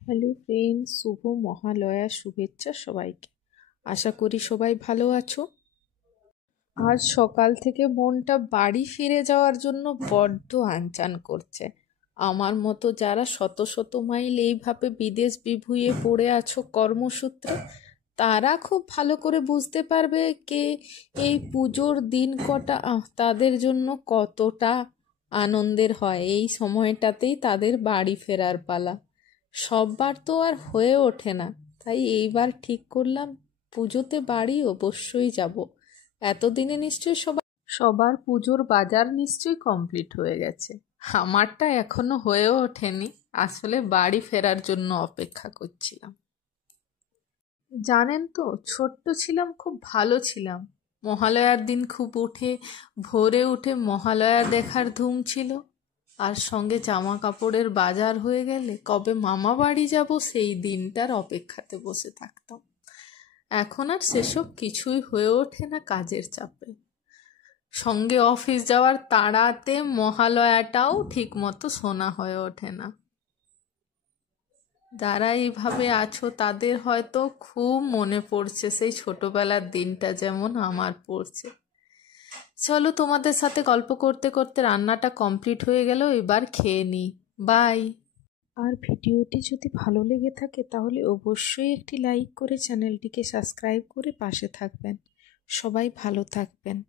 Hello friends, শুভ মহালয়ার শুভেচ্ছা সবাইকে। আশা করি সবাই ভালো আছো। আজ সকাল থেকে মনটা বাড়ি ফিরে যাওয়ার জন্য বড্ড আনচান করছে। আমার মতো যারা শত শত মাইল এইভাবে বিদেশ বিভুঁইয়ে পড়ে আছো কর্মসূত্রে, তারা খুব ভালো করে বুঝতে পারবে কে এই পুজোর দিন কটা তাদের জন্য কতটা আনন্দের হয়। এই সময়টাতেই তাদের বাড়ি ফেরার পালা। সববার তো আর হয়ে ওঠে না, তাই এইবার ঠিক করলাম পুজোতে বাড়ি অবশ্যই যাব। এতদিনে নিশ্চয়ই সবার পুজোর বাজার নিশ্চয়ই কমপ্লিট হয়ে গেছে। আমারটা এখনো হয়েও ওঠেনি, আসলে বাড়ি ফেরার জন্য অপেক্ষা করছিলাম। জানেন তো, ছোট্ট ছিলাম, খুব ভালো ছিলাম। মহালয়ার দিন খুব ভোরে উঠে মহালয়া দেখার ধুম ছিল। আর সঙ্গে জামা কাপড়ের বাজার হয়ে গেলে কবে মামা বাড়ি যাব সেই দিনটার অপেক্ষাতে বসে থাকতাম। এখন আর সেসব কিছুই হয়ে ওঠে না কাজের চাপে। সঙ্গে অফিস যাওয়ার তাড়াতে মহালয়াটাও ঠিক মতো শোনা হয়ে ওঠে না। যারা এইভাবে আছো তাদের হয়তো খুব মনে পড়ছে সেই ছোটবেলার দিনটা, যেমন আমার পড়ছে। চলো, তোমাদের সাথে গল্প করতে করতে রান্নাটা কমপ্লিট হয়ে গেল, এবার খেয়ে নিই। বাই। আর ভিডিওটি যদি ভালো লেগে থাকে তাহলে অবশ্যই একটি লাইক করে চ্যানেলটিকে সাবস্ক্রাইব করে পাশে থাকবেন। সবাই ভালো থাকবেন।